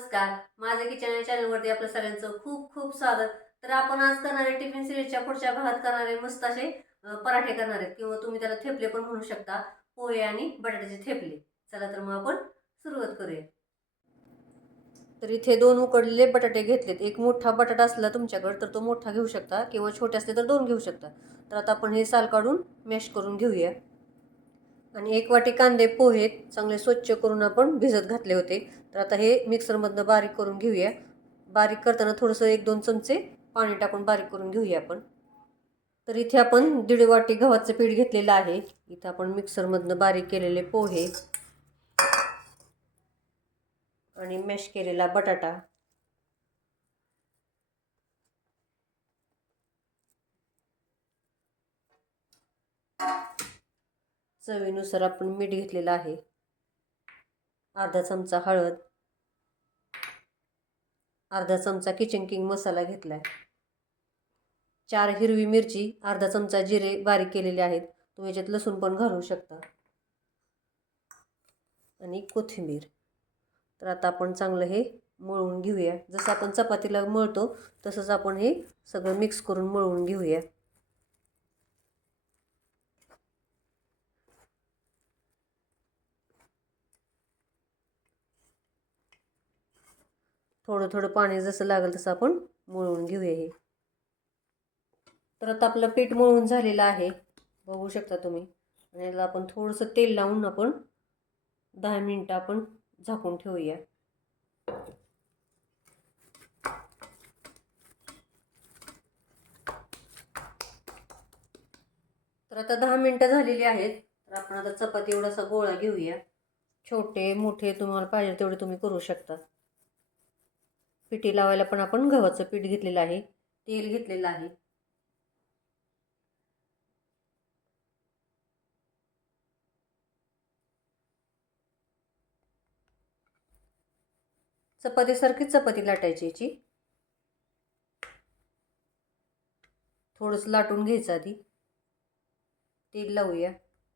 नमस्कार. माझ्या किचन या चॅनलवरती आपलं सगळ्यांचं खूप खूप स्वागत. तर आपण आज करणारे टिफिन सिरीजच्या पुढच्या भागात करणारे मस्त असे पराठे करणार आहेत. किंवा तुम्ही त्याला थेपले पण म्हणू शकता. पोहे आणि बटाट्याचे थेपले. चला तर मग आपण सुरुवात करूया. तर इथे दोन उकडलेले बटाटे घेतलेत. एक मोठा बटाटा असला तुमच्याकडे तर तो मोठा घेऊ शकता. किंवा छोटे असले तर दोन घेऊ शकता. तर आता आपण हे साल काढून मॅश करून घेऊया. आणि एक वाटी कांदे पोहे चांगले स्वच्छ करून आपण भिजत घातले होते. तर आता हे मिक्सरमधनं बारीक करून घेऊया. बारीक करताना थोडंसं एक दोन चमचे पाणी टाकून बारीक करून घेऊया आपण. तर इथे आपण दीड वाटी गव्हाचं पीठ घेतलेलं आहे. इथं आपण मिक्सरमधनं बारीक केलेले पोहे आणि मॅश केलेला बटाटा. चवीनुसार आपण मीठ घेतलेलं आहे. अर्धा चमचा हळद. अर्धा चमचा किचन किंग मसाला घेतला आहे चार हिरवी मिरची अर्धा चमचा जिरे बारीक केलेले आहेत. तुम्ही याच्यात लसूण पण घालू शकता. आणि कोथिंबीर. तर आता आपण चांगलं हे मळून घेऊया. जसं आपण चपातीला मळतो तसंच आपण हे सगळं मिक्स करून मळून घेऊया. थोडं थोडं पाणी जसं लागेल तसं आपण मळून घेऊया हे. तर आता आपलं पीठ मळून झालेलं आहे. बघू शकता तुम्ही. आणि याला आपण थोडंसं तेल लावून आपण दहा मिनटं आपण झाकून ठेवूया. तर आता दहा मिनटं झालेली आहेत. तर आपण आता चपाती एवढासा गोळा घेऊया. छोटे मोठे तुम्हाला पाहिजे तेवढे तुम्ही करू शकता. पिठी लावायला पण आपण गव्हाचं पीठ घेतलेलं आहे. तेल घेतलेलं आहे. चपातीसारखीच चपाती लाटायची याची. थोडंसं लाटून घ्यायचं आधी. तेल लावूया.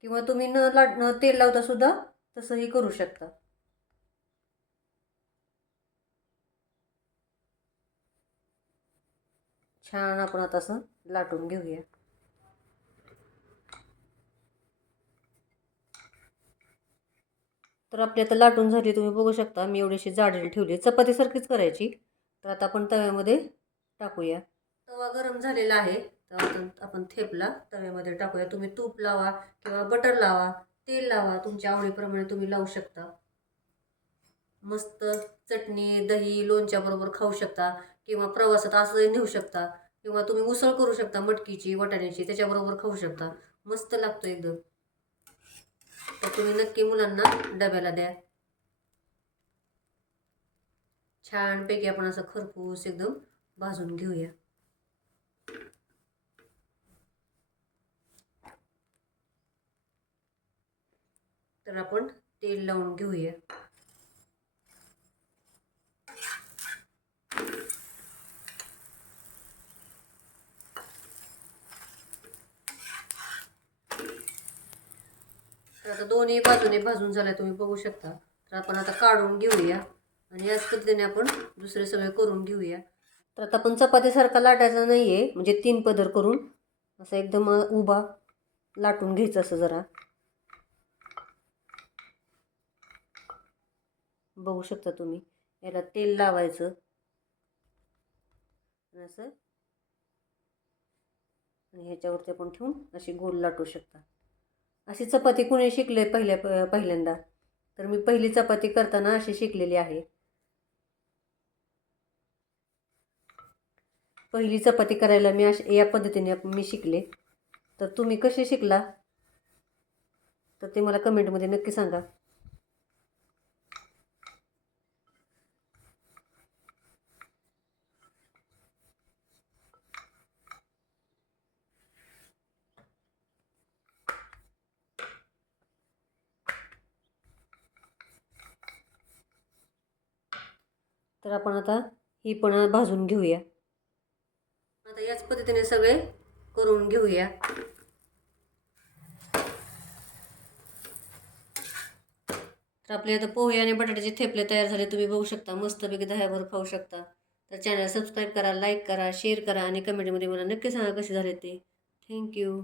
किंवा तुम्ही न लाट न तेल लावता सुद्धा तसंही करू शकता. छान आपण आता असं लाटून घेऊया. तर आपली आता लाटून झाली तुम्ही बघू शकता मी एवढीशी जाडेल ठेवली. चपातीसारखीच करायची. तर आता आपण तव्यामध्ये टाकूया. तवा गरम झालेला आहे. तर आपण आपण थेपला तव्यामध्ये टाकूया. तुम्ही तूप लावा किंवा बटर लावा तेल लावा तुमच्या आवडीप्रमाणे तुम्ही लावू शकता. मस्त चटणी दही लोणच्याबरोबर खाऊ शकता किंवा प्रवासात असंही नेऊ शकता किंवा तुम्ही उसळ करू शकता मटकीची वाटाण्याची त्याच्याबरोबर खाऊ शकता. मस्त लागतो एकदम. तर तुम्ही नक्की मुलांना डब्याला द्या. छानपैकी आपण असं खरपूस एकदम भाजून घेऊया. तर आपण तेल लावून घेऊया. तर आता दोन्ही बाजूने भाजून झाल्या तुम्ही बघू शकता. तर आपण आता काढून घेऊया आणि याच पद्धतीने आपण दुसरे सगळे करून घेऊया. तर आता आपण चपातीसारखा लाटायचा नाही आहे म्हणजे तीन पदर करून असं एकदम उभा लाटून घ्यायचं असं जरा. बघू शकता तुम्ही याला तेल लावायचं. असं. आणि ह्याच्यावरती आपण ठेवून अशी गोल लाटू शकता. अशी चपाती कुणी शिकले पहिल्या प पहिल्यांदा? तर मी पहिली चपाती करताना अशी शिकलेली आहे. पहिली चपाती करायला मी अश या पद्धतीने मी शिकले. तर तुम्ही कसे शिकला? तर ते मला कमेंटमध्ये नक्की सांगा. तर आपण आता ही पण भाजून घेऊया. आता याच पद्धतीने सगळे करून घेऊया. तर आपले आता पोहे आणि बटाट्याचे थेपले तयार झाले. तुम्ही बघू शकता मस्तपैकी दह्यावर खाऊ शकता. तर चॅनल सबस्क्राईब करा लाईक करा शेअर करा आणि कमेंटमध्ये मला नक्की सांगा कसे झाले ते. थँक्यू